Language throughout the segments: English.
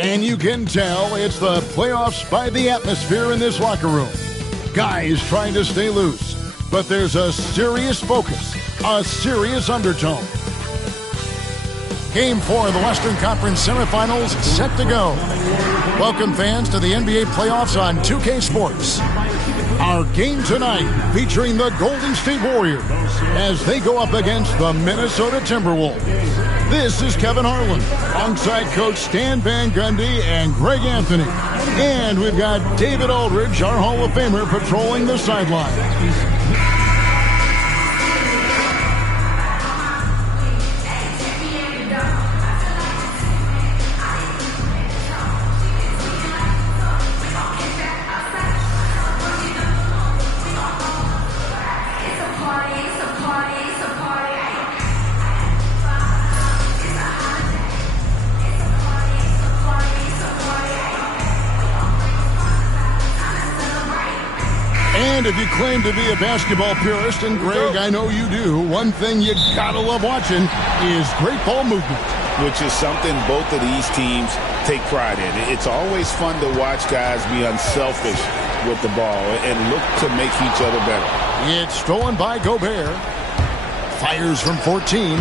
And you can tell it's the playoffs by the atmosphere in this locker room. Guys trying to stay loose, but there's a serious focus, a serious undertone. Game 4 of the Western Conference semifinals set to go. Welcome, fans, to the NBA playoffs on 2K Sports. Our game tonight featuring the Golden State Warriors as they go up against the Minnesota Timberwolves. This is Kevin Harlan alongside Coach Stan Van Gundy and Greg Anthony. And we've got David Aldridge, our Hall of Famer, patrolling the sideline. And if you claim to be a basketball purist, and Greg, I know you do, one thing you gotta love watching is great ball movement. Which is something both of these teams take pride in. It's always fun to watch guys be unselfish with the ball and look to make each other better. It's stolen by Gobert. Fires from 14.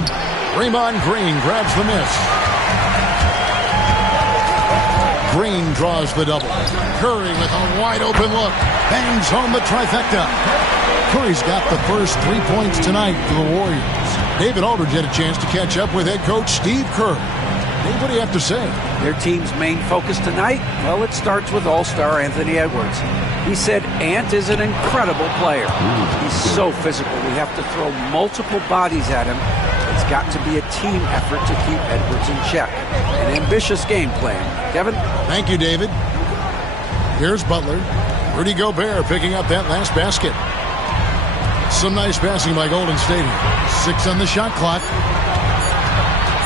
Draymond Green grabs the miss. Green draws the double. Curry with a wide open look. Bangs home the trifecta. Curry's got the first 3 points tonight for the Warriors. David Aldridge had a chance to catch up with head coach Steve Kerr. Dave, what do you have to say? Their team's main focus tonight? Well, it starts with All-Star Anthony Edwards. He said Ant is an incredible player. He's so physical. We have to throw multiple bodies at him. It's got to be a team effort to keep Edwards in check. An ambitious game plan. Kevin? Thank you, David. Here's Butler. Rudy Gobert picking up that last basket. Some nice passing by Golden State. 6 on the shot clock.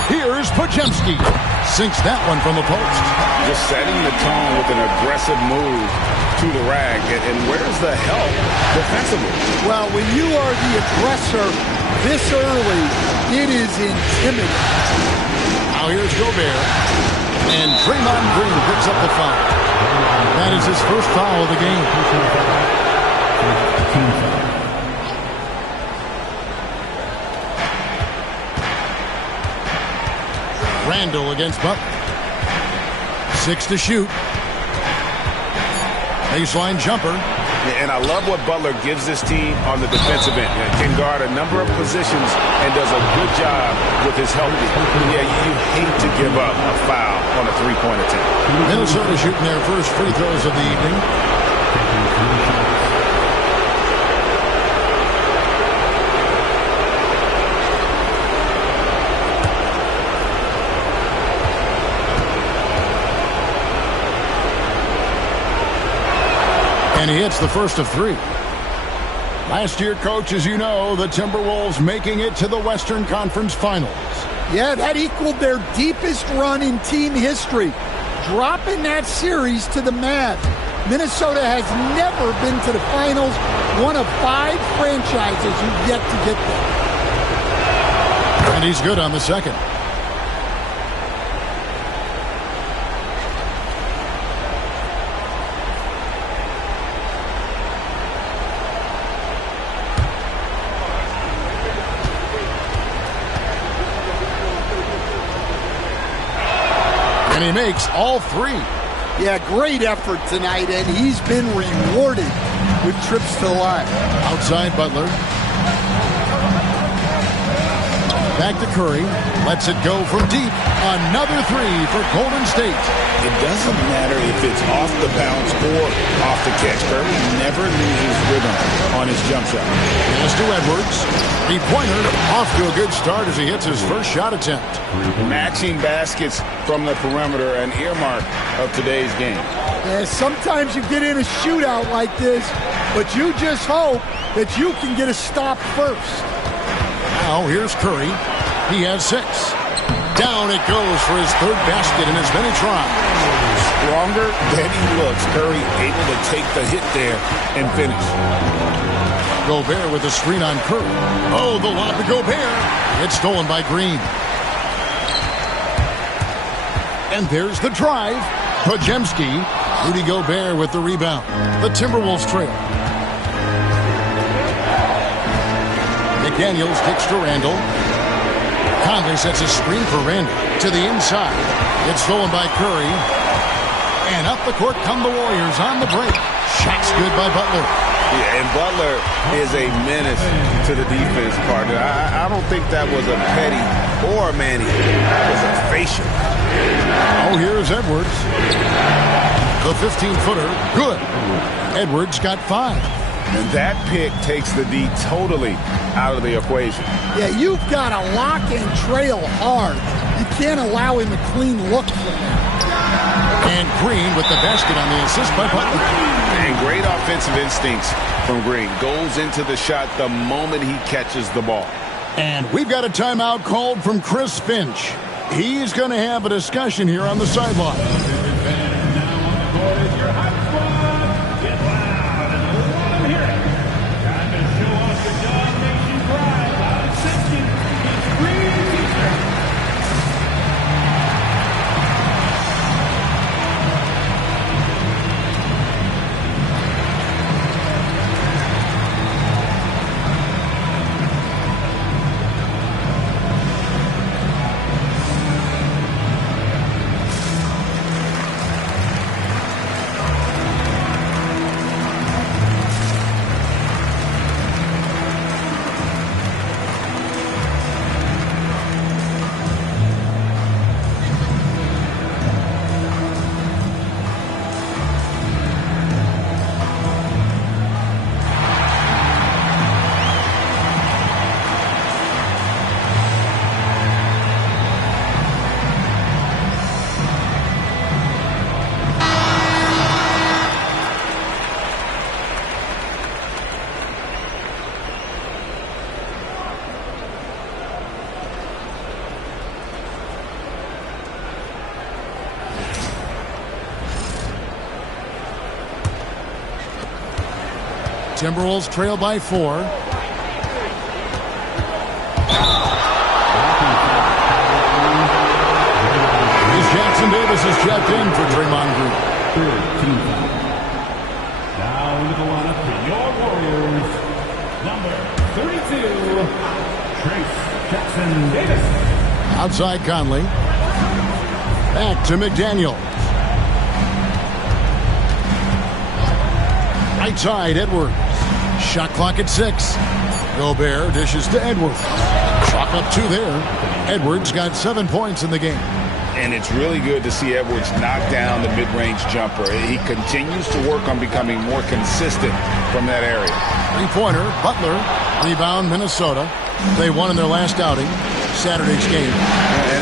Here's Podziemski. Sinks that one from the post. Just setting the tone with an aggressive move to the rack. And where's the help defensively? Well, when you are the aggressor this early, it is intimidating. Now here's Gobert. And Draymond Green picks up the foul. That is his first foul of the game. Randall against Butler. 6 to shoot. Baseline jumper. And I love what Butler gives this team on the defensive end. Can guard a number of positions and does a good job with his help. Yeah, you hate to give up a foul on a three-point attempt. Minnesota shooting their first free throws of the evening. And he hits the first of 3. Last year, Coach, as you know, the Timberwolves making it to the Western Conference Finals. Yeah, that equaled their deepest run in team history, dropping that series to the Mavs. Minnesota has never been to the finals, one of 5 franchises who've yet to get there. And he's good on the second. And he makes all 3. Yeah, great effort tonight, and he's been rewarded with trips to the line. Outside Butler. Back to Curry. Lets it go from deep. Another 3 for Golden State. It doesn't matter if it's off the bounce or off the catch. Curry never loses rhythm on his jump shot. Pass to Edwards. 3-pointer. Off to a good start as he hits his first shot attempt. Matching baskets from the perimeter, an earmark of today's game. Yeah, sometimes you get in a shootout like this, but you just hope that you can get a stop first. Now here's Curry. He has 6. Down it goes for his 3rd basket in as many tries. Stronger than he looks. Curry able to take the hit there and finish. Gobert with a screen on Curry. Oh, the lob to Gobert. It's stolen by Green. And there's the drive. Podziemski. Rudy Gobert with the rebound. The Timberwolves trail. McDaniels kicks to Randall. Conley sets a screen for Randall. To the inside. It's stolen by Curry. And up the court come the Warriors on the break. Shot's good by Butler. Yeah, and Butler is a menace to the defense, partner. I don't think that was a petty or a Manny. It was a facial. Oh, here's Edwards. The 15-footer. Good. Edwards got 5. And that pick takes the D totally out of the equation. Yeah, you've got to lock and trail hard. You can't allow him a clean look from that. And Green with the basket on the assist by Butler. And great offensive instincts from Green. Goes into the shot the moment he catches the ball. And we've got a timeout called from Chris Finch. He's going to have a discussion here on the sideline. Timberwolves trail by 4. Here's Jackson Davis is checked in for Draymond Green. Now into the lineup for your Warriors, number 32, Trace Jackson Davis. Outside Conley. Back to McDaniels. Right side, Edwards. Shot clock at 6. Gobert dishes to Edwards. Chalk up 2 there. Edwards got 7 points in the game. And it's really good to see Edwards knock down the mid-range jumper. He continues to work on becoming more consistent from that area. 3-pointer, Butler. Rebound, Minnesota. They won in their last outing, Saturday's game.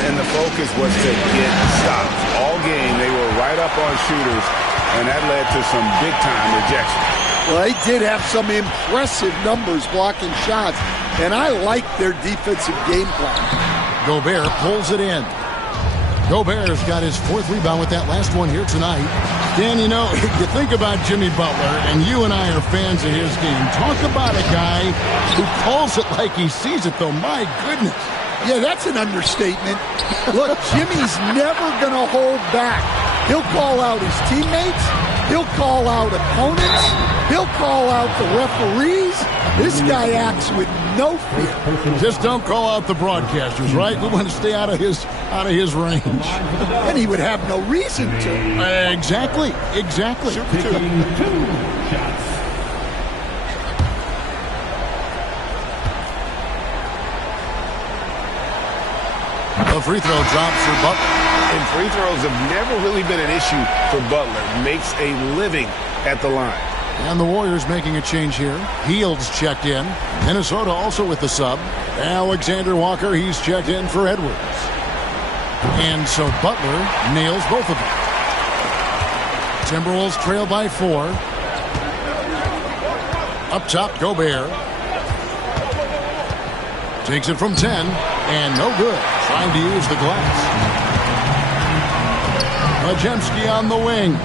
And the focus was to get stops. All game, they were right up on shooters, and that led to some big-time rejection. Well, they did have some impressive numbers blocking shots, and I like their defensive game plan. Gobert pulls it in. Gobert's got his 4th rebound with that last one here tonight. Dan, you know, you think about Jimmy Butler, and you and I are fans of his game. Talk about a guy who calls it like he sees it, though. My goodness. Yeah, that's an understatement. Look, Jimmy's never going to hold back. He'll call out his teammates. He'll call out opponents. He'll call out the referees. This guy acts with no fear. Just don't call out the broadcasters, right? We want to stay out of his range. And he would have no reason to. Exactly. Taking 2 shots. The free throw drops for Butler. And free throws have never really been an issue for Butler. Makes a living at the line. And the Warriors making a change here. Heald's checked in. Minnesota also with the sub. Alexander Walker, he's checked in for Edwards. And so Butler nails both of them. Timberwolves trail by 4. Up top, Gobert. Takes it from 10. And no good. Trying to use the glass. Podziemski on the wing.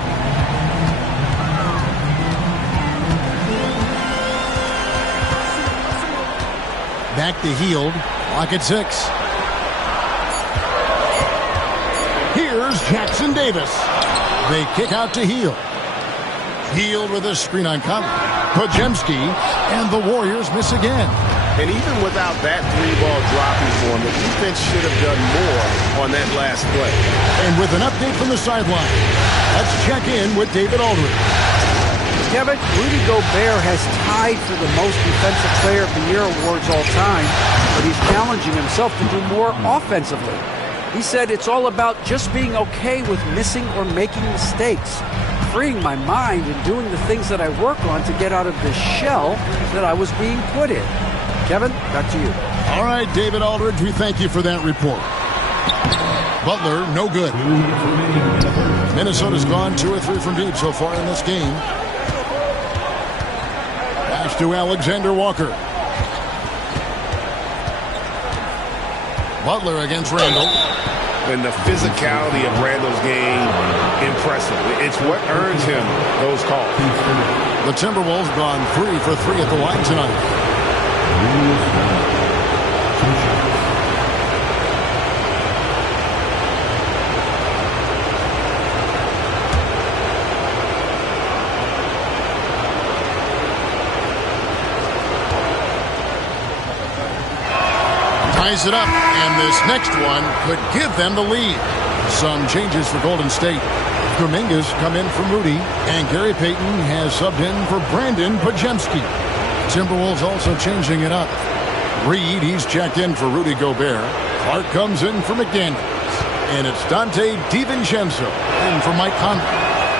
Back to Hield. Clock at 6. Here Here's Jackson Davis. They kick out to Heel. Heel with a screen on Conley. Podziemski, and the Warriors miss again. And even without that three-ball dropping for him, the defense should have done more on that last play. And with an update from the sideline, let's check in with David Aldridge. Kevin, Rudy Gobert has tied for the most Defensive Player of the Year awards all time, but he's challenging himself to do more offensively. He said it's all about just being okay with missing or making mistakes, freeing my mind and doing the things that I work on to get out of the shell that I was being put in. Kevin, back to you. All right, David Aldridge, we thank you for that report. Butler, no good. Minnesota's gone 2 or 3 from deep so far in this game. Pass to Alexander Walker. Butler against Randall. And the physicality of Randall's game, impressive. It's what earns him those calls. The Timberwolves gone 3 for 3 at the line tonight. Ties it up, and this next one could give them the lead. Some changes for Golden State. Kuminga's come in from Rudy, and Gary Payton has subbed in for Brandon Podziemski. Timberwolves also changing it up. Reed, he's checked in for Rudy Gobert. Clark comes in for McDaniels. And it's Dante DiVincenzo in for Mike Conley.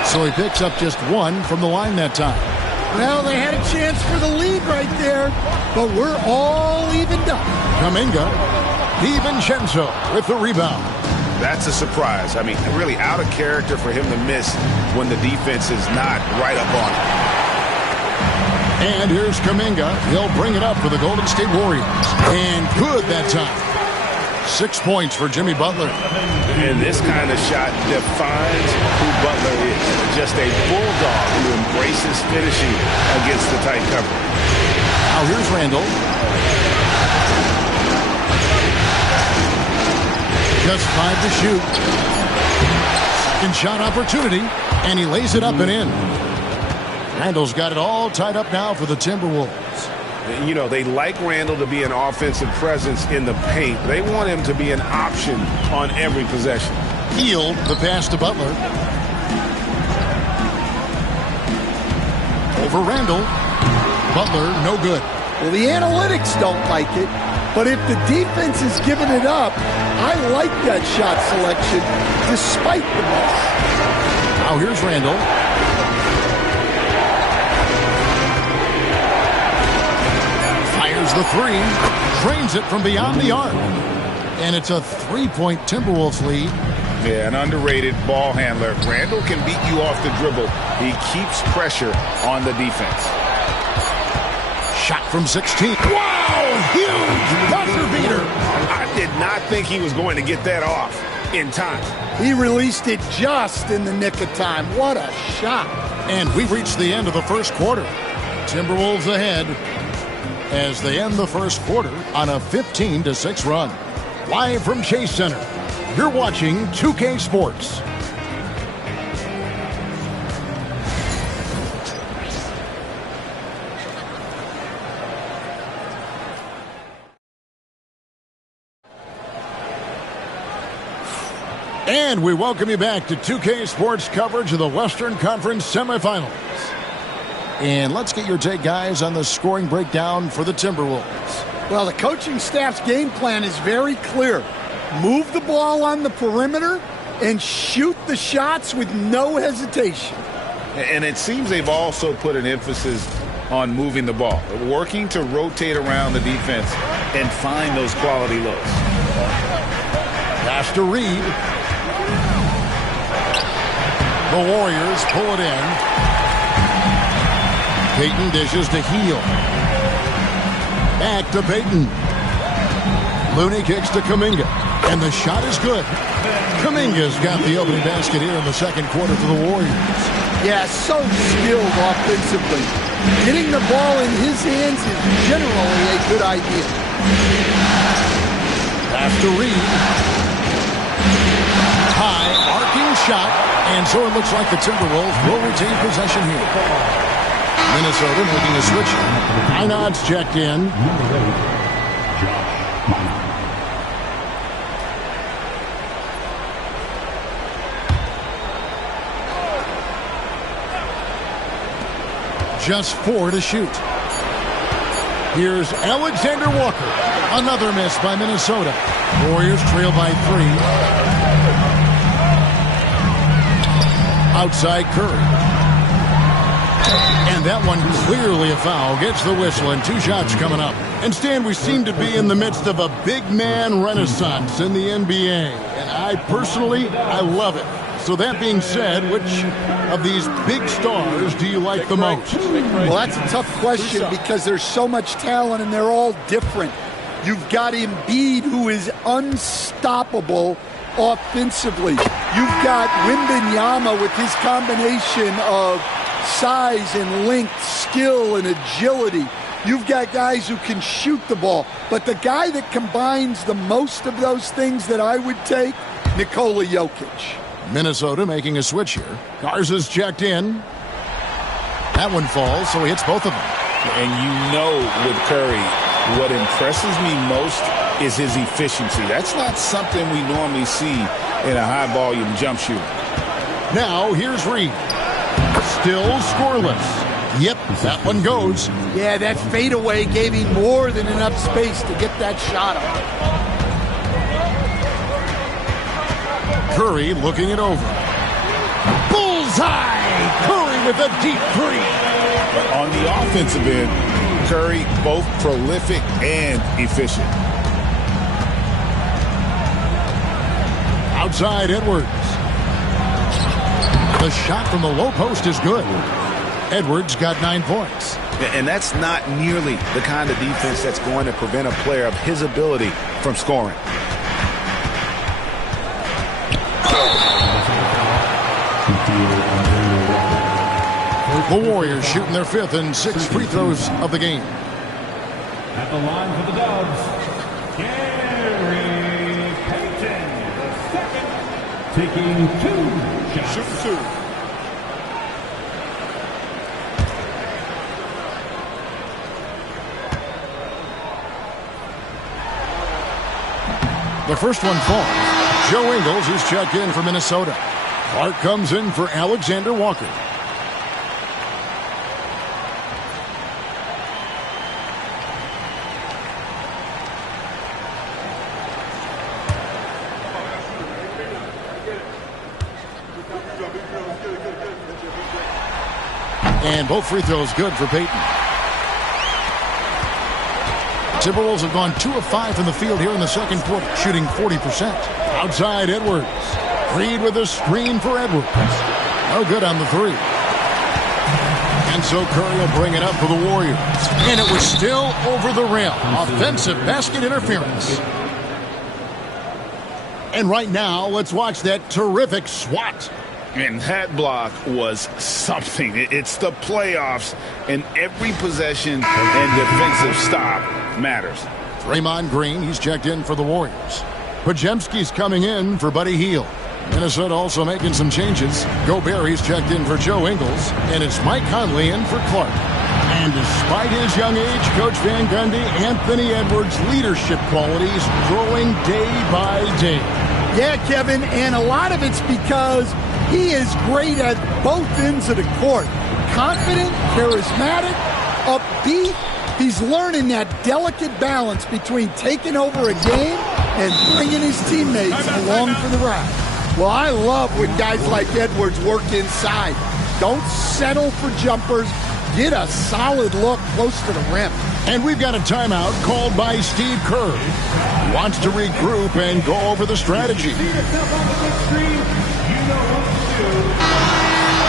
So he picks up just 1 from the line that time. Well, they had a chance for the lead right there, but we're all evened up. Kuminga, DiVincenzo with the rebound. That's a surprise. I mean, really out of character for him to miss when the defense is not right up on him. And here's Kuminga. He'll bring it up for the Golden State Warriors. And good that time. 6 points for Jimmy Butler. And this kind of shot defines who Butler is. Just a bulldog who embraces finishing against the tight cover. Now here's Randall. Just 5 to shoot. Second shot opportunity. And he lays it up and in. Randall's got it all tied up now for the Timberwolves. You know, they like Randall to be an offensive presence in the paint. They want him to be an option on every possession. Healed the pass to Butler. Over Randall. Butler, no good. Well, the analytics don't like it, but if the defense is giving it up, I like that shot selection despite the miss. Now here's Randall. The 3, drains it from beyond the arc. And it's a 3-point Timberwolves lead. Yeah, an underrated ball handler. Randall can beat you off the dribble. He keeps pressure on the defense. Shot from 16. Wow, huge buzzer beater. I did not think he was going to get that off in time. He released it just in the nick of time. What a shot. And we've reached the end of the first quarter. Timberwolves ahead as they end the first quarter on a 15-6 run. Live from Chase Center, you're watching 2K Sports. And we welcome you back to 2K Sports coverage of the Western Conference semifinals. And let's get your take, guys, on the scoring breakdown for the Timberwolves. Well, the coaching staff's game plan is very clear. Move the ball on the perimeter and shoot the shots with no hesitation. And it seems they've also put an emphasis on moving the ball, working to rotate around the defense and find those quality looks. Pass to Reed. The Warriors pull it in. Payton dishes to Heel. Back to Payton. Looney kicks to Kuminga. And the shot is good. Kuminga's got the opening basket here in the second quarter for the Warriors. Yeah, so skilled offensively. Getting the ball in his hands is generally a good idea. Pass to Reed. High arc shot, and so it looks like the Timberwolves will retain possession here. Minnesota making a switch. Minot's checked in. Just 4 to shoot. Here's Alexander Walker. Another miss by Minnesota. Warriors trail by 3. Outside Curry. And that one clearly a foul. Gets the whistle and 2 shots coming up. And Stan, we seem to be in the midst of a big man renaissance in the NBA. And I love it. So that being said, which of these big stars do you like the most? Well, that's a tough question because there's so much talent and they're all different. You've got Embiid, who is unstoppable offensively. You've got Wembanyama with his combination of size and length, skill and agility. You've got guys who can shoot the ball. But the guy that combines the most of those things that I would take, Nikola Jokic. Minnesota making a switch here. Garza's checked in. That one falls, so he hits both of them. And you know with Curry, what impresses me most is his efficiency. That's not something we normally see in a high-volume jump shooter. Now, here's Reed. Still scoreless. Yep, that one goes. Yeah, that fadeaway gave him more than enough space to get that shot off. Curry looking it over. Bullseye! Curry with a deep 3. On the offensive end, Curry both prolific and efficient. Outside Edwards. The shot from the low post is good. Edwards got 9 points. And that's not nearly the kind of defense that's going to prevent a player of his ability from scoring. The Warriors shooting their 5th and 6th free throws of the game. At the line for the Dubs, Gary Payton, the second, taking 2 shots. Shoot 2. The first one falls. Joe Ingles is checked in for Minnesota. Clark comes in for Alexander Walker. And both free throws good for Payton. Timberwolves have gone 2 of 5 from the field here in the second quarter, shooting 40%. Outside Edwards. Reed with a screen for Edwards. No good on the 3. And so Curry will bring it up for the Warriors. And it was still over the rim. Offensive basket interference. And right now, let's watch that terrific swat. And that block was something. It's the playoffs, and every possession and defensive stop matters. Draymond Green, he's checked in for the Warriors. Podziemski's coming in for Buddy Hield. Minnesota also making some changes. Gobert, he's checked in for Joe Ingles, and it's Mike Conley in for Clark. And despite his young age, Coach Van Gundy, Anthony Edwards' leadership qualities growing day by day. Yeah, Kevin, and a lot of it's because he is great at both ends of the court. Confident, charismatic, upbeat. He's learning that delicate balance between taking over a game and bringing his teammates along for the ride. Well, I love when guys like Edwards work inside. Don't settle for jumpers. Get a solid look close to the rim. And we've got a timeout called by Steve Kerr. He wants to regroup and go over the strategy.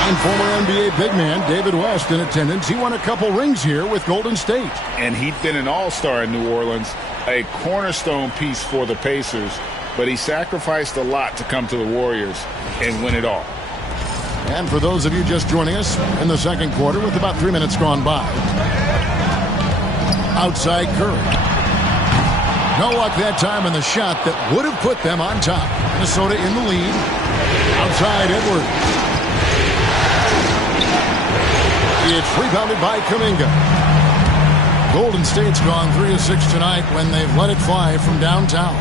And former NBA big man David West in attendance. He won a couple rings here with Golden State. And he'd been an all-star in New Orleans, a cornerstone piece for the Pacers, but he sacrificed a lot to come to the Warriors and win it all. And for those of you just joining us in the second quarter with about 3 minutes gone by. Outside Curry. No luck that time in the shot that would have put them on top. Minnesota in the lead. Outside Edwards. It's rebounded by Kuminga. Golden State's gone 3 of 6 tonight when they've let it fly from downtown.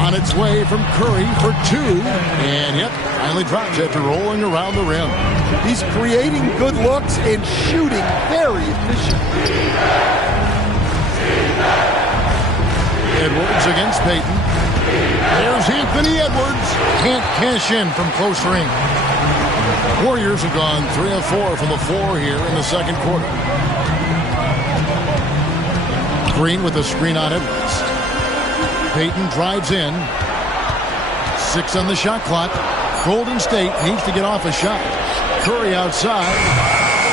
On its way from Curry for 2. And yep, finally drops after rolling around the rim. He's creating good looks and shooting very efficiently. Edwards against Payton. There's Anthony Edwards. Can't cash in from close range. Warriors have gone 3 of 4 from the floor here in the second quarter. Green with the screen on Edwards. Payton drives in. 6 on the shot clock. Golden State needs to get off a shot. Curry outside.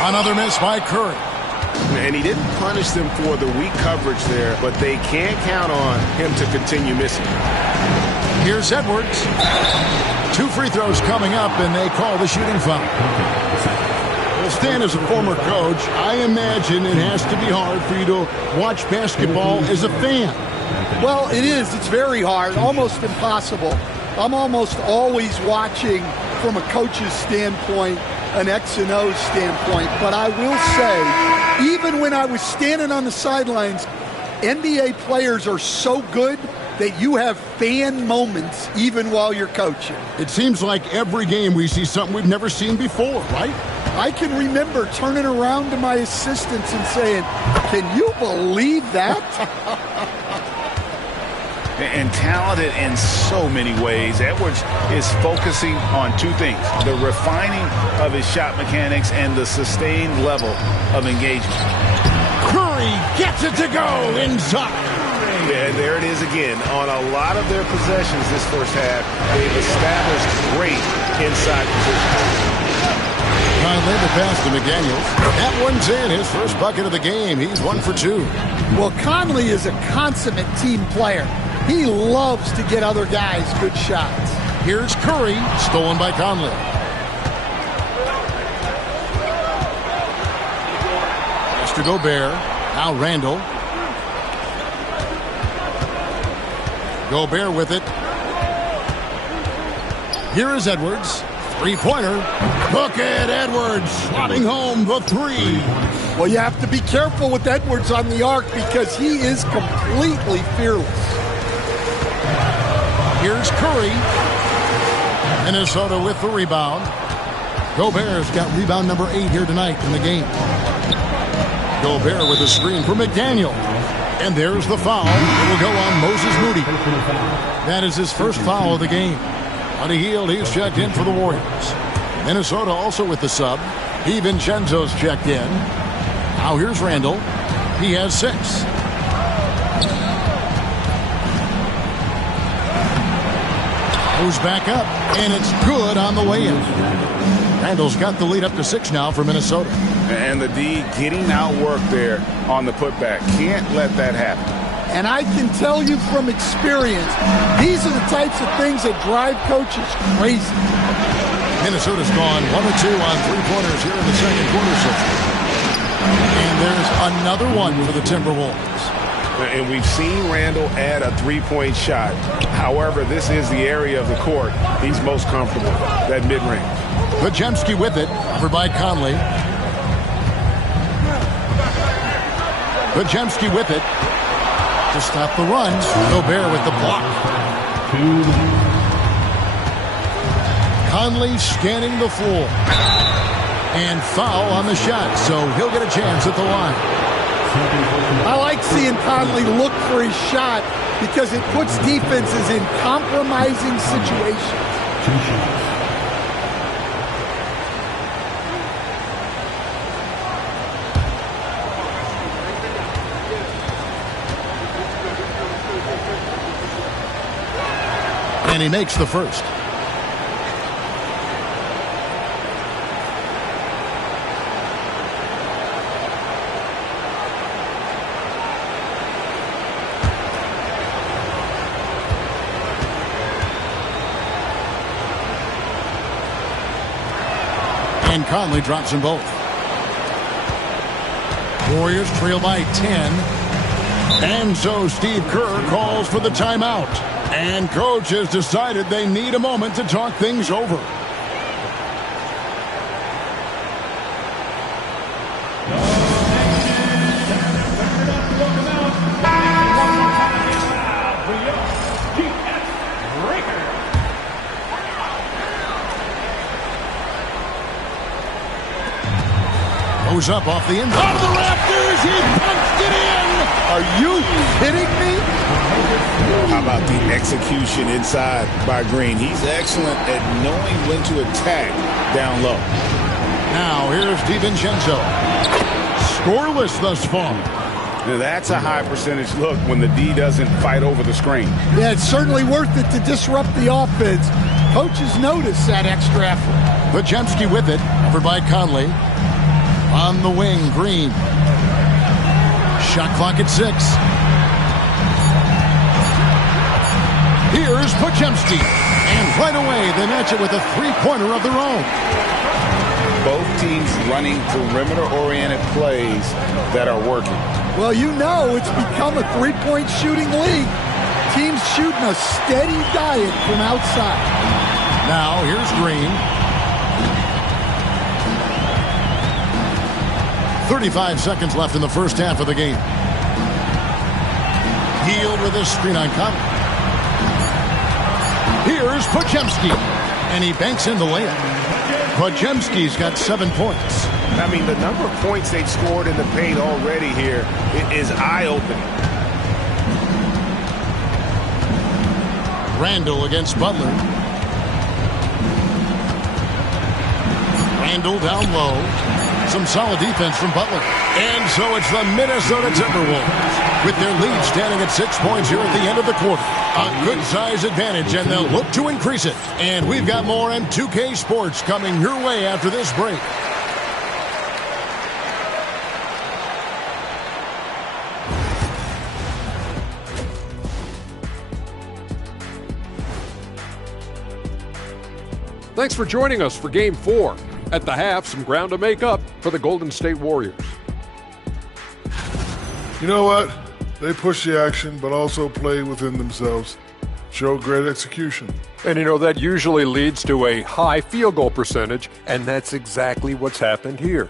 Another miss by Curry. And he didn't punish them for the weak coverage there, but they can't count on him to continue missing. Here's Edwards. 2 free throws coming up, and they call the shooting foul. Well, Stan, as a former coach, I imagine it has to be hard for you to watch basketball as a fan. Well, it is. It's very hard, almost impossible. I'm almost always watching from a coach's standpoint, an X and O standpoint. But I will say, even when I was standing on the sidelines, NBA players are so good that you have fan moments even while you're coaching. It seems like every game we see something we've never seen before, right? I can remember turning around to my assistants and saying, "Can you believe that?" And talented in so many ways. Edwards is focusing on 2 things: the refining of his shot mechanics and the sustained level of engagement. Curry gets it to go inside. And there it is again. On a lot of their possessions this first half, they've established great inside positions. Conley the pass to McDaniels. That one's in. His first bucket of the game. He's 1 for 2. Well, Conley is a consummate team player. He loves to get other guys good shots. Here's Curry, stolen by Conley. Pass to Gobert. Now Randall. Gobert with it. Here is Edwards. 3-pointer. Look at Edwards slotting home the 3. Well, you have to be careful with Edwards on the arc because he is completely fearless. Here's Curry. Minnesota with the rebound. Gobert's got rebound number 8 here tonight in the game. Gobert with a screen for McDaniel. And there's the foul. It will go on Moses Moody. That is his first foul of the game. Buddy Hield, he's checked in for the Warriors. Minnesota also with the sub. DiVincenzo's checked in. Now here's Randall. He has 6. Goes back up, and it's good on the way in. Randall's got the lead up to 6 now for Minnesota. And the D getting outworked there on the putback. Can't let that happen. And I can tell you from experience, these are the types of things that drive coaches crazy. Minnesota's gone 1 or 2 on 3-pointers here in the second quarter so far. And there's another one for the Timberwolves. And we've seen Randall add a 3-point shot. However, this is the area of the court he's most comfortable, that mid-range. Podziemski with it, covered by Conley. Podziemski with it to stop the run. Gobert with the block. Conley scanning the floor. And foul on the shot, so he'll get a chance at the line. I like seeing Conley look for his shot because it puts defenses in compromising situations. 2 shots. And he makes the first. And Conley drops them both. Warriors trail by 10. And so Steve Kerr calls for the timeout. And coach has decided they need a moment to talk things over. Goes up off the end. Out of the rafters, he punched it in. Are you kidding me? How about the execution inside by Green? He's excellent at knowing when to attack down low. Now here's DiVincenzo. Scoreless thus far. Now that's a high percentage look when the D doesn't fight over the screen. Yeah, it's certainly worth it to disrupt the offense. Coaches notice that extra effort. Podziemski with it. Over by Conley. On the wing, Green. Shot clock at 6. Here's Podziemski. And right away, they match it with a three-pointer of their own. Both teams running perimeter-oriented plays that are working. Well, you know it's become a three-point shooting league. Teams shooting a steady diet from outside. Now, here's Green. 35 seconds left in the first half of the game. Healed with a screen on Conley. Here's Podziemski. And he banks in the layup. Podziemski's got 7 points. I mean, the number of points they've scored in the paint already here is eye-opening. Randall against Butler. Randall down low. Some solid defense from Butler. And so it's the Minnesota Timberwolves with their lead standing at 6 points here at the end of the quarter. A good size advantage, and they'll look to increase it. And we've got more M2K Sports coming your way after this break. Thanks for joining us for Game 4. At the half, some ground to make up for the Golden State Warriors. You know what? They push the action, but also play within themselves. Show great execution. And you know, that usually leads to a high field goal percentage, and that's exactly what's happened here.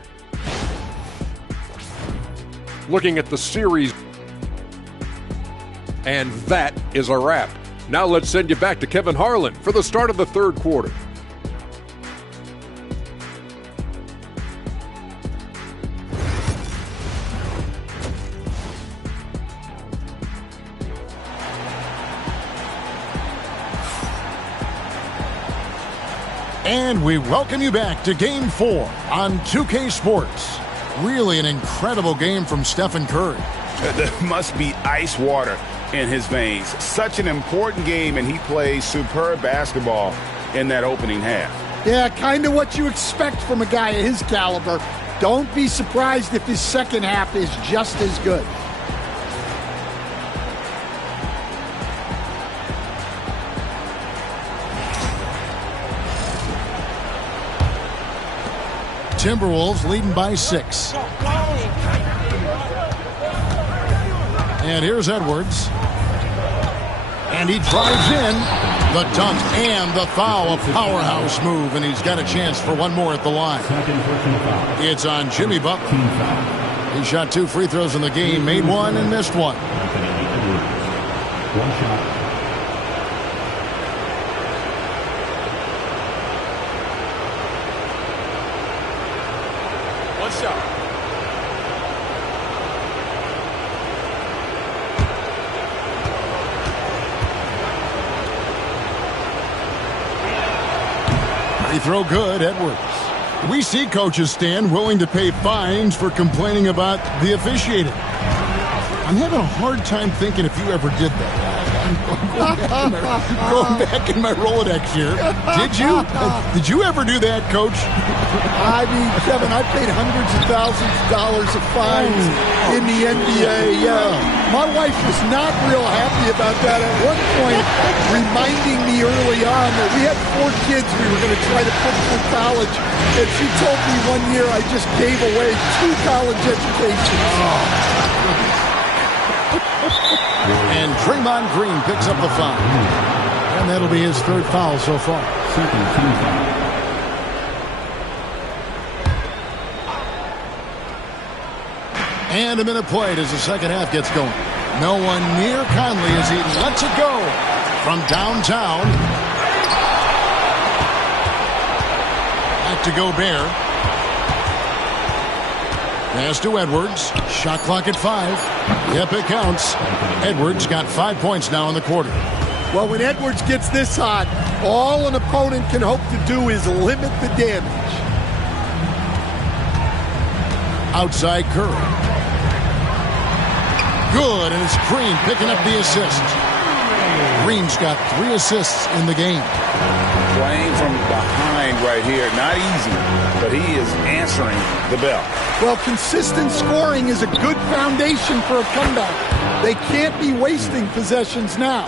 Looking at the series, and that is a wrap. Now let's send you back to Kevin Harlan for the start of the third quarter. And we welcome you back to Game 4 on 2K Sports. Really an incredible game from Stephen Curry. There must be ice water in his veins. Such an important game, and he plays superb basketball in that opening half. Yeah, kind of what you expect from a guy of his caliber. Don't be surprised if his second half is just as good. Timberwolves leading by 6. And here's Edwards. And he drives in. The dunk and the foul, a powerhouse move, and he's got a chance for one more at the line. It's on Jimmy Butler. He shot 2 free throws in the game, made 1 and missed 1. One shot. Free throw good, Edwards. We see coaches stand willing to pay fines for complaining about the officiating. I'm having a hard time thinking if you ever did that. Going back in my Rolodex here. Did you? Did you ever do that, Coach? I mean, Kevin, I paid hundreds of thousands of dollars of fines in the NBA. My wife was not real happy about that at one point, reminding me early on that we had 4 kids we were going to try to put through college. And she told me one year I just gave away 2 college educations. And Draymond Green picks up the foul. And that'll be his third foul so far. And a minute played as the second half gets going. No one near Conley as he lets it go from downtown. Back to Gobert. Pass to Edwards. Shot clock at 5. Yep, it counts. Edwards got 5 points now in the quarter. Well, when Edwards gets this hot, all an opponent can hope to do is limit the damage. Outside Curry. Good, and it's Green picking up the assist. Green's got 3 assists in the game. Playing from behind right here, not easy, but he is answering the bell. Well, consistent scoring is a good foundation for a comeback. They can't be wasting possessions now.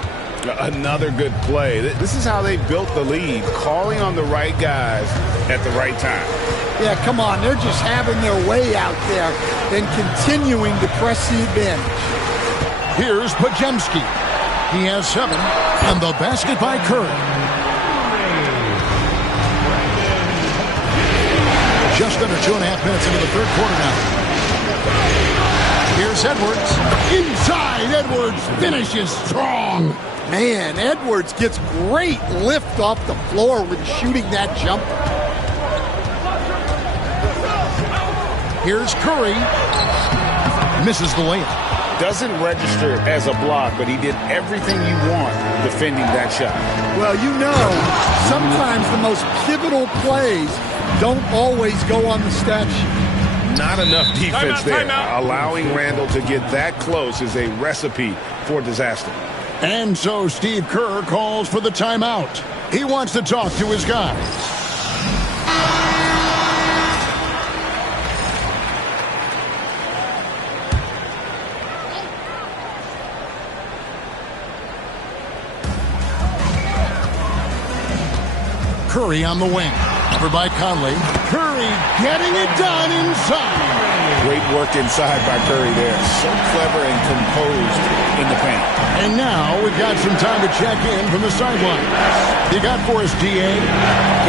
Another good play. This is how they built the lead, calling on the right guys at the right time. Yeah, come on. They're just having their way out there and continuing to press the advantage. Here's Podziemski. He has 7, and the basket by Curry. Just under 2.5 minutes into the third quarter now. Here's Edwards. Inside, Edwards finishes strong. Man, Edwards gets great lift off the floor when shooting that jumper. Here's Curry. Misses the layup. Doesn't register as a block, but he did everything you want defending that shot. Well, you know, sometimes the most pivotal plays don't always go on the stat sheet. Not enough defense Timeout, there. Allowing Randall to get that close is a recipe for disaster. And so Steve Kerr calls for the timeout. He wants to talk to his guys. Curry on the wing. Covered by Conley. Curry getting it done inside. Great work inside by Curry there. So clever and composed in the paint. And now we've got some time to check in from the sideline. You got for us, D.A.?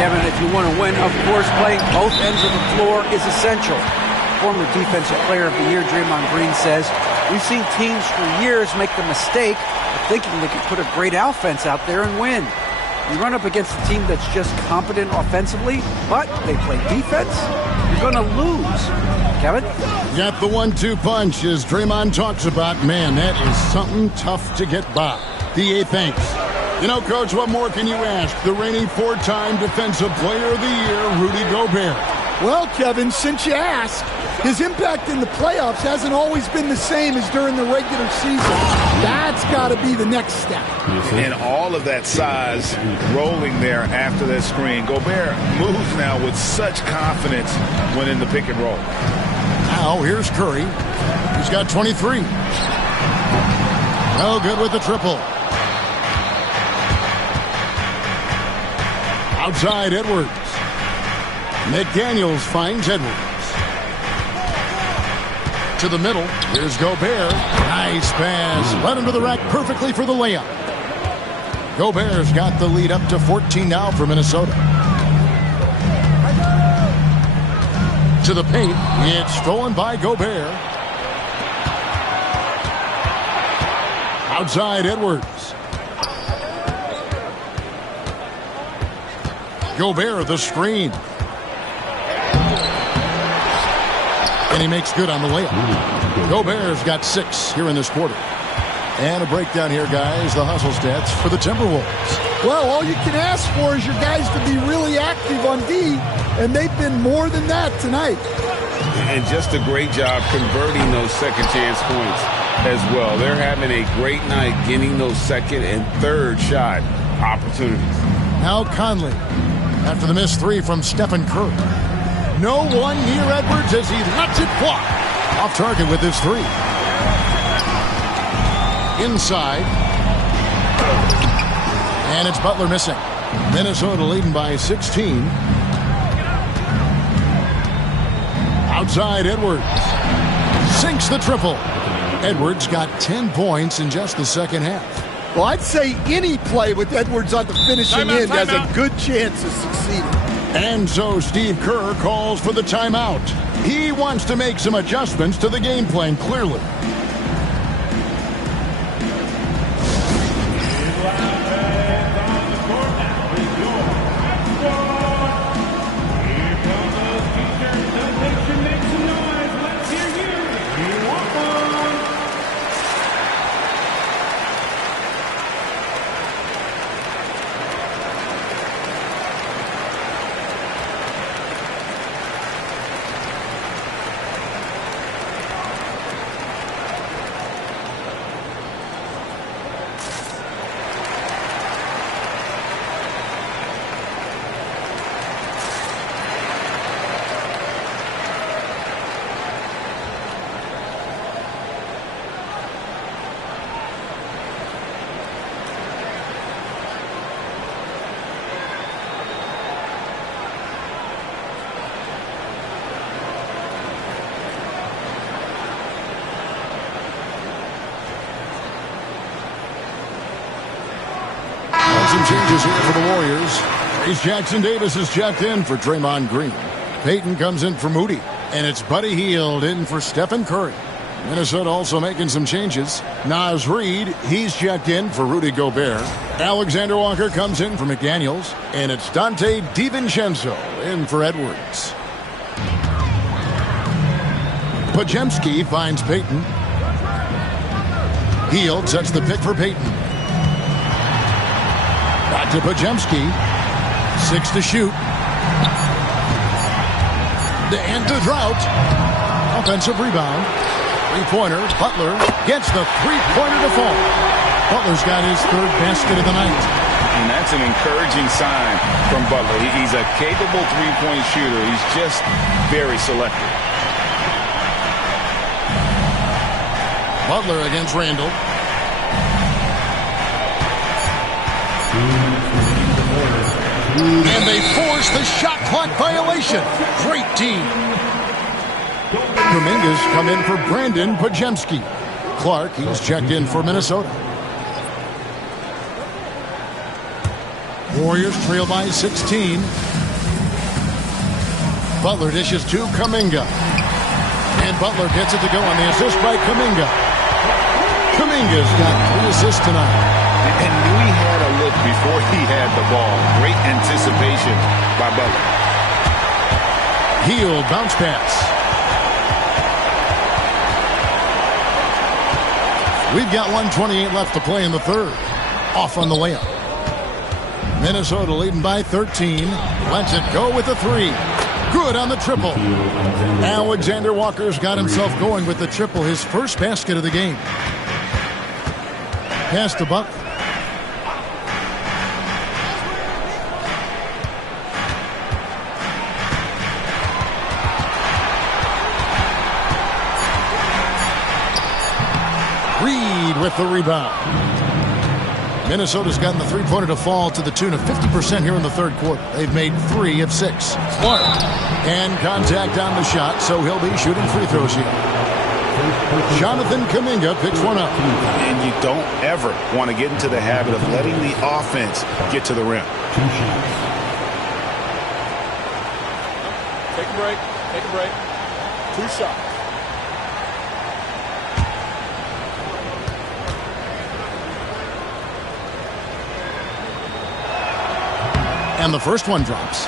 Kevin, if you want to win, of course, playing both ends of the floor is essential. Former Defensive Player of the Year, Draymond Green, says, we've seen teams for years make the mistake of thinking they could put a great offense out there and win. You run up against a team that's just competent offensively, but they play defense, you're going to lose. Kevin? Got the 1-2 punch as Draymond talks about. Man, that is something tough to get by. D.A., thanks. You know, Coach, what more can you ask? The reigning 4-time Defensive Player of the Year, Rudy Gobert. Well, Kevin, since you asked, his impact in the playoffs hasn't always been the same as during the regular season. That's got to be the next step. And all of that size rolling there after that screen. Gobert moves now with such confidence when in the pick and roll. Now here's Curry. He's got 23. No good with the triple. Outside Edwards. McDaniels finds Edwards. To the middle. Here's Gobert. Nice pass. Led him to the rack perfectly for the layup. Gobert's got the lead up to 14 now for Minnesota. To the paint. It's stolen by Gobert. Outside Edwards. Gobert the screen. And he makes good on the layup. Gobert's got 6 here in this quarter. And a breakdown here, guys. The hustle stats for the Timberwolves. Well, all you can ask for is your guys to be really active on D, and they've been more than that tonight. And just a great job converting those second chance points as well. They're having a great night getting those second and third shot opportunities. Now Conley after the missed 3 from Stephen Curry. No one near Edwards as he lets it fly. Off target with his 3. Inside. And it's Butler missing. Minnesota leading by 16. Outside Edwards. Sinks the triple. Edwards got 10 points in just the second half. Well, I'd say any play with Edwards on the finishing end has a good chance of succeeding. And so Steve Kerr calls for the timeout. He wants to make some adjustments to the game plan, clearly. Some changes here for the Warriors. Ace Jackson Davis is checked in for Draymond Green. Peyton comes in for Moody. And it's Buddy Hield in for Stephen Curry. Minnesota also making some changes. Naz Reid, he's checked in for Rudy Gobert. Alexander Walker comes in for McDaniels. And it's Dante DiVincenzo in for Edwards. Podziemski finds Peyton. Hield sets the pick for Peyton. Back to Podziemski. 6 to shoot. To end the drought. Offensive rebound. Three-pointer. Butler gets the three-pointer to fall. Butler's got his third basket of the night. And that's an encouraging sign from Butler. He's a capable three-point shooter. He's just very selective. Butler against Randall. And they force the shot clock violation. Great team. Kuminga's come in for Brandon Podziemski. Clark, he's checked in for Minnesota. Warriors trail by 16. Butler dishes to Kuminga. And Butler gets it to go on the assist by Kuminga. Kuminga's got 3 assists tonight. And knew he had a look before he had the ball. Great anticipation by Butler. Hield bounce pass. We've got 1:28 left to play in the third. Off on the layup. Minnesota leading by 13. Lets it go with the 3. Good on the triple. Alexander Walker's got himself going with the triple. His first basket of the game. Pass to Buck. Reid with the rebound. Minnesota's gotten the three-pointer to fall to the tune of 50% here in the third quarter. They've made 3 of 6. Clark. And contact on the shot, so he'll be shooting free throws here. Jonathan Kuminga picks one up. And you don't ever want to get into the habit of letting the offense get to the rim. Take a break. Take a break. 2 shots. And the first one drops.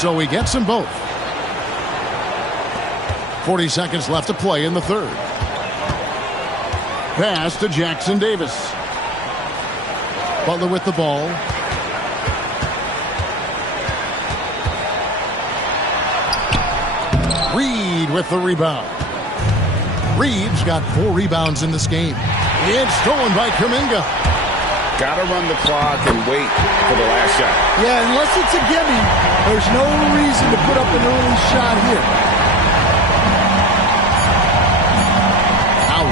So he gets them both. 40 seconds left to play in the third. Pass to Jackson Davis. Butler with the ball. Reid with the rebound. Reid's got 4 rebounds in this game. It's stolen by Kuminga. Got to run the clock and wait for the last shot. Yeah, unless it's a gimme, there's no reason to put up an early shot here.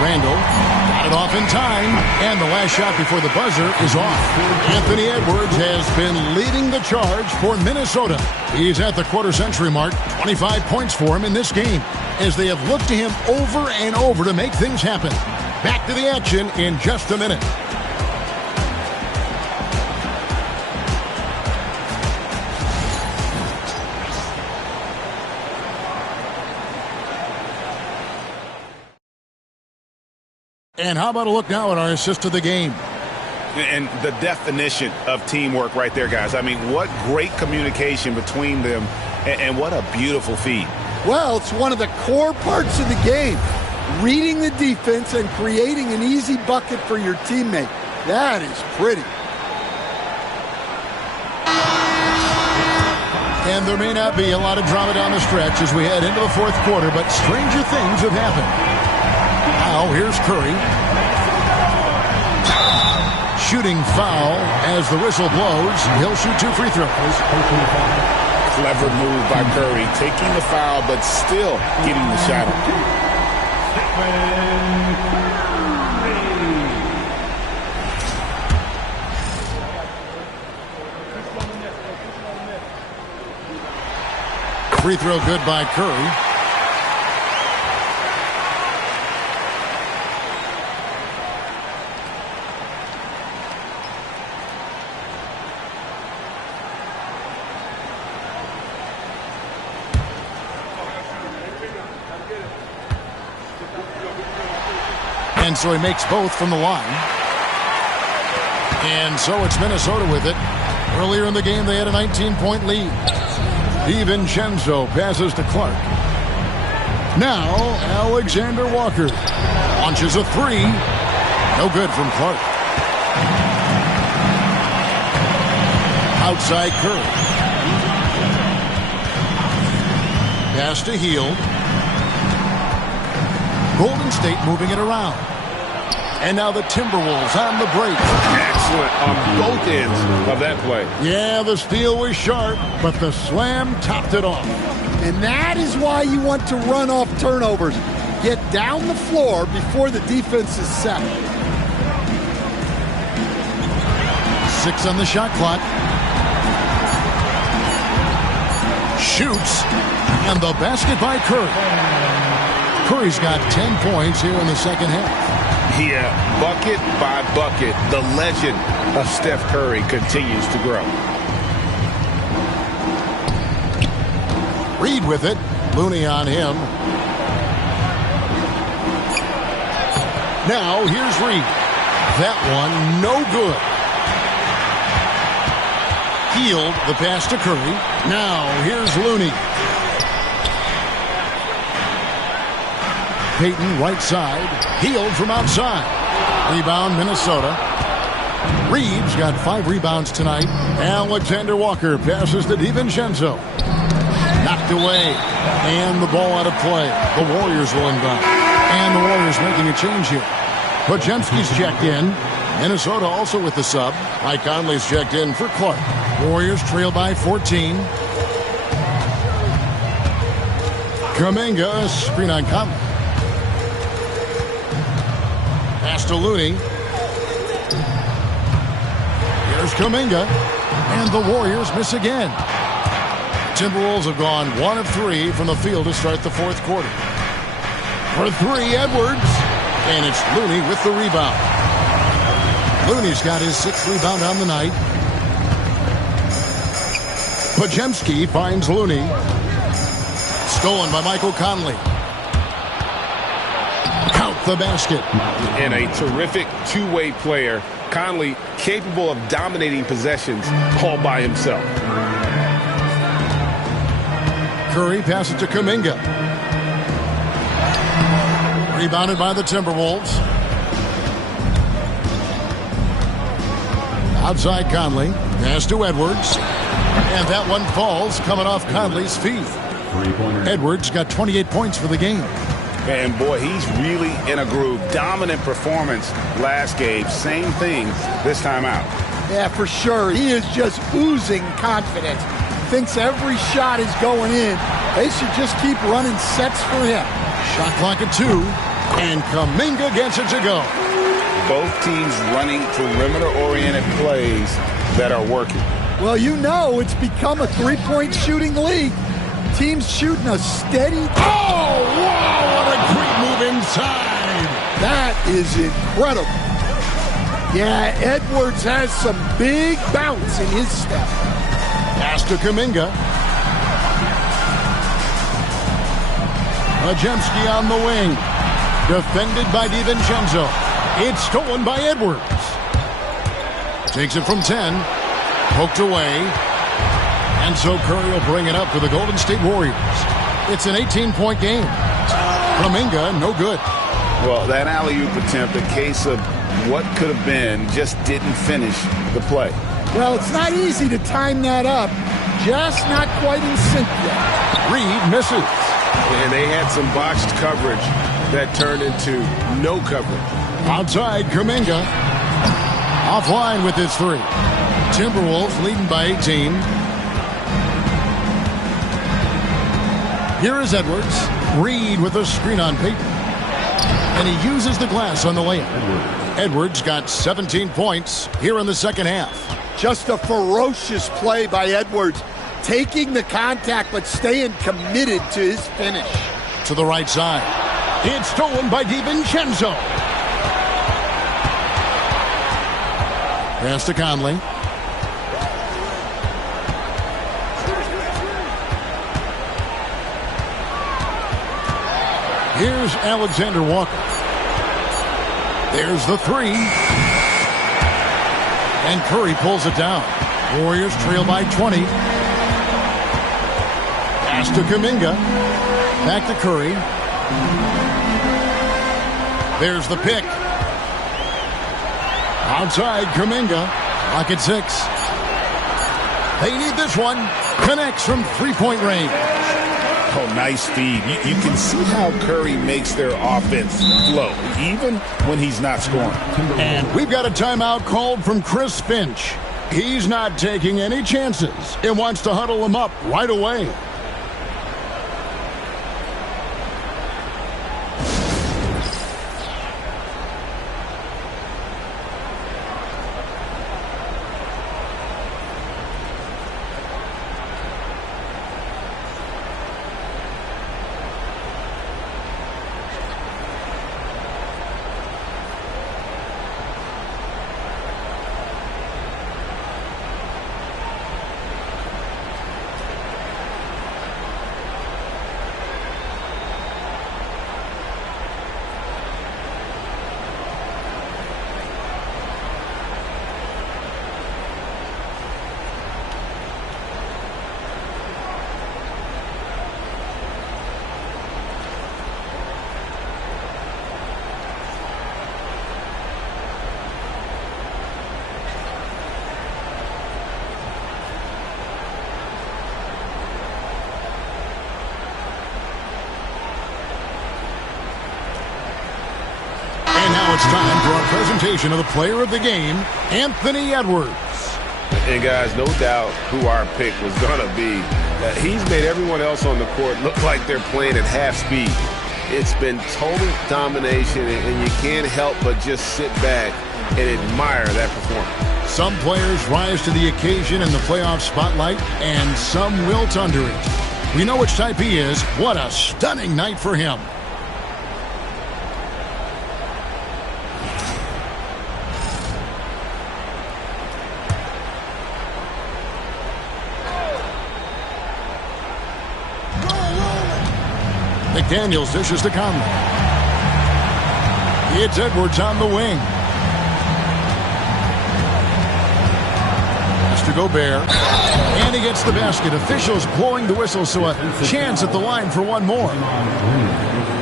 Randall. Got it off in time. And the last shot before the buzzer is off. Anthony Edwards has been leading the charge for Minnesota. He's at the quarter-century mark. 25 points for him in this game, as they have looked to him over and over to make things happen. Back to the action in just a minute. And how about a look now at our assist of the game? And the definition of teamwork right there, guys. I mean, what great communication between them, and what a beautiful feed. Well, it's one of the core parts of the game. Reading the defense and creating an easy bucket for your teammate. That is pretty. And there may not be a lot of drama down the stretch as we head into the fourth quarter, but stranger things have happened. Now, here's Curry. Shooting foul as the whistle blows. He'll shoot 2 free throws. Clever move by Curry, taking the foul, but still getting the shot up. Free throw good by Curry. And so he makes both from the line. And so it's Minnesota with it. Earlier in the game, they had a 19-point lead. DiVincenzo passes to Clark. Now, Alexander Walker launches a 3. No good from Clark. Outside Curry. Pass to Hield. Golden State moving it around. And now the Timberwolves on the break. Excellent on both ends of that play. Yeah, the steal was sharp, but the slam topped it off. And that is why you want to run off turnovers. Get down the floor before the defense is set. 6 on the shot clock. Shoots. And the basket by Curry. Curry's got 10 points here in the second half. Yeah, bucket by bucket, the legend of Steph Curry continues to grow. Reed with it. Looney on him. Now here's Reed. That one no good. Hield the pass to Curry. Now here's Looney. Payton right side. Hield from outside. Rebound Minnesota. Reeves got 5 rebounds tonight. Alexander Walker passes to DiVincenzo. Knocked away. And the ball out of play. The Warriors will inbound. And the Warriors making a change here. Podziemski's checked in. Minnesota also with the sub. Mike Conley's checked in for Clark. Warriors trail by 14. Kuminga, screen on Conley. Pass to Looney. Here's Kuminga. And the Warriors miss again. Timberwolves have gone 1 of 3 from the field to start the fourth quarter. For 3, Edwards. And it's Looney with the rebound. Looney's got his 6th rebound on the night. Podziemski finds Looney. Stolen by Michael Conley. Count the basket. And a terrific two-way player. Conley capable of dominating possessions all by himself. Curry passes to Kuminga. Rebounded by the Timberwolves. Outside Conley. Pass to Edwards. And that one falls coming off Conley's feet. Edwards got 28 points for the game. And boy, he's really in a groove. Dominant performance last game. Same thing this time out. Yeah, for sure. He is just oozing confidence. Thinks every shot is going in. They should just keep running sets for him. Shot clock at 2. And Kuminga gets it to go. Both teams running perimeter-oriented plays that are working. Well, you know it's become a three-point shooting league. Teams shooting a steady... Oh, wow, what a great move inside. That is incredible. Yeah, Edwards has some big bounce in his step. Pass to Kuminga. Majemski on the wing. Defended by DiVincenzo. It's stolen by Edwards. Takes it from 10. Poked away. And so Curry will bring it up for the Golden State Warriors. It's an 18-point game. Kuminga, no good. Well, that alley-oop attempt, a case of what could have been, just didn't finish the play. Well, it's not easy to time that up. Just not quite in sync yet. Reed misses. And they had some botched coverage that turned into no coverage. Outside, Kuminga. Offline with his three. Timberwolves leading by 18. Here is Edwards. Reed with a screen on Peyton. And he uses the glass on the layup. Edwards got 17 points here in the second half. Just a ferocious play by Edwards. Taking the contact, but staying committed to his finish. To the right side. It's stolen by DiVincenzo. Pass to Conley. Here's Alexander Walker. There's the three. And Curry pulls it down. Warriors trail by 20. Pass to Kuminga. Back to Curry. There's the pick. Outside, Kuminga. Rocket 6. They need this one. Connects from three-point range. Oh, nice feed. You can see how Curry makes their offense flow, even when he's not scoring. And we've got a timeout called from Chris Finch. He's not taking any chances and wants to huddle him up right away. Now it's time for our presentation of the player of the game, Anthony Edwards. And guys, no doubt who our pick was going to be. He's made everyone else on the court look like they're playing at half speed. It's been total domination, and you can't help but just sit back and admire that performance. Some players rise to the occasion in the playoff spotlight, and some wilt under it. We know which type he is. What a stunning night for him. McDaniels dishes to Conley. It's Edwards on the wing. Pass to Gobert. And he gets the basket. Officials blowing the whistle, so a chance at the line for one more.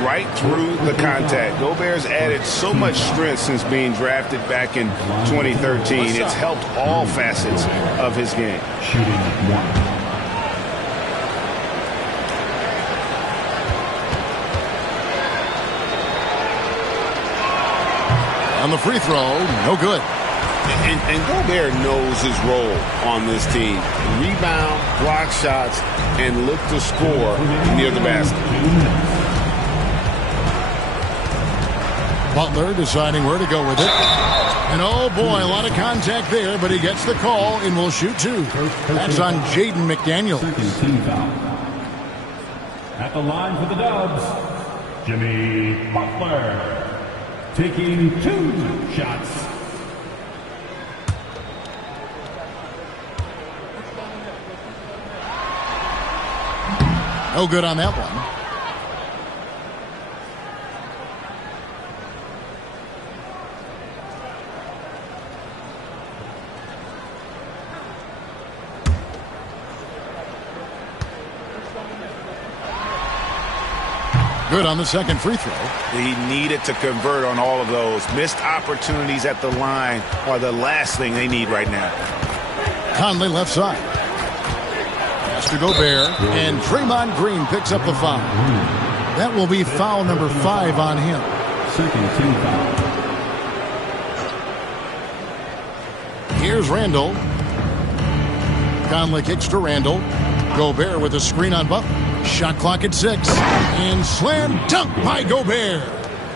Right through the contact. Gobert's added so much strength since being drafted back in 2013. It's helped all facets of his game. Shooting one. On the free throw, no good. And Gobert knows his role on this team. Rebound, block shots, and look to score near the basket. Butler deciding where to go with it. And oh boy, a lot of contact there, but he gets the call and will shoot two. That's on Jaden McDaniels. At the line for the Dubs, Jimmy Butler, taking 2 shots. No good on that one. Good on the second free throw. He needed to convert on all of those. Missed opportunities at the line are the last thing they need right now. Conley left side. Pass to Gobert, and Draymond Green picks up the foul. That will be foul number 5 on him. Second team foul. Here's Randall. Conley kicks to Randall. Gobert with a screen on Butler. Shot clock at 6. And slam dunk by Gobert.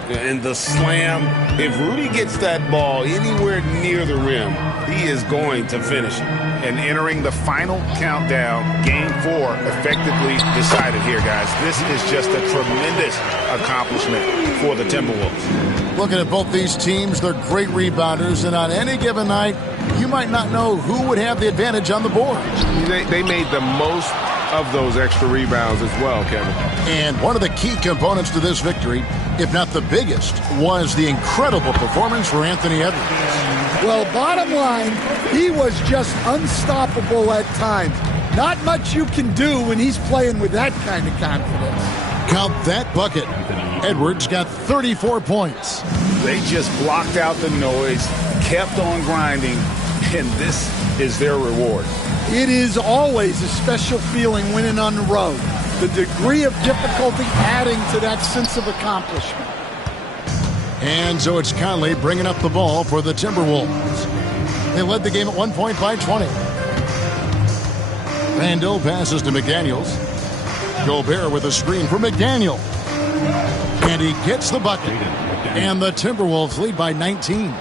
And the slam, if Rudy gets that ball anywhere near the rim, he is going to finish it. And entering the final countdown, Game 4 effectively decided here, guys. This is just a tremendous accomplishment for the Timberwolves. Looking at both these teams, they're great rebounders, and on any given night, you might not know who would have the advantage on the board. They made the most of those extra rebounds as well, Kevin. And one of the key components to this victory, if not the biggest, was the incredible performance for Anthony Edwards. Well, bottom line, he was just unstoppable at times. Not much you can do when he's playing with that kind of confidence. Count that bucket. Edwards got 34 points. They just blocked out the noise, kept on grinding, and this is their reward. It is always a special feeling winning on the road. The degree of difficulty adding to that sense of accomplishment. And so it's Conley bringing up the ball for the Timberwolves. They led the game at 1 point by 20. Randall passes to McDaniels. Gobert with a screen for McDaniel. And he gets the bucket. And the Timberwolves lead by 19.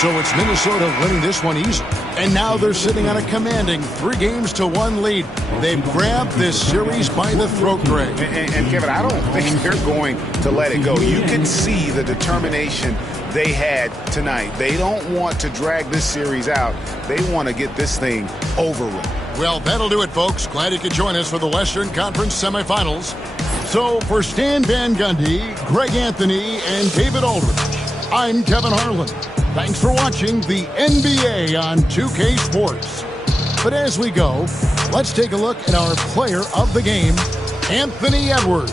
So it's Minnesota winning this one easily. And now they're sitting on a commanding 3-1 lead. They've grabbed this series by the throat, Greg. And Kevin, I don't think they're going to let it go. You can see the determination they had tonight. They don't want to drag this series out. They want to get this thing over with. Well, that'll do it, folks. Glad you could join us for the Western Conference semifinals. So for Stan Van Gundy, Greg Anthony, and David Aldridge, I'm Kevin Harlan. Thanks for watching the NBA on 2K Sports. But as we go, let's take a look at our player of the game, Anthony Edwards.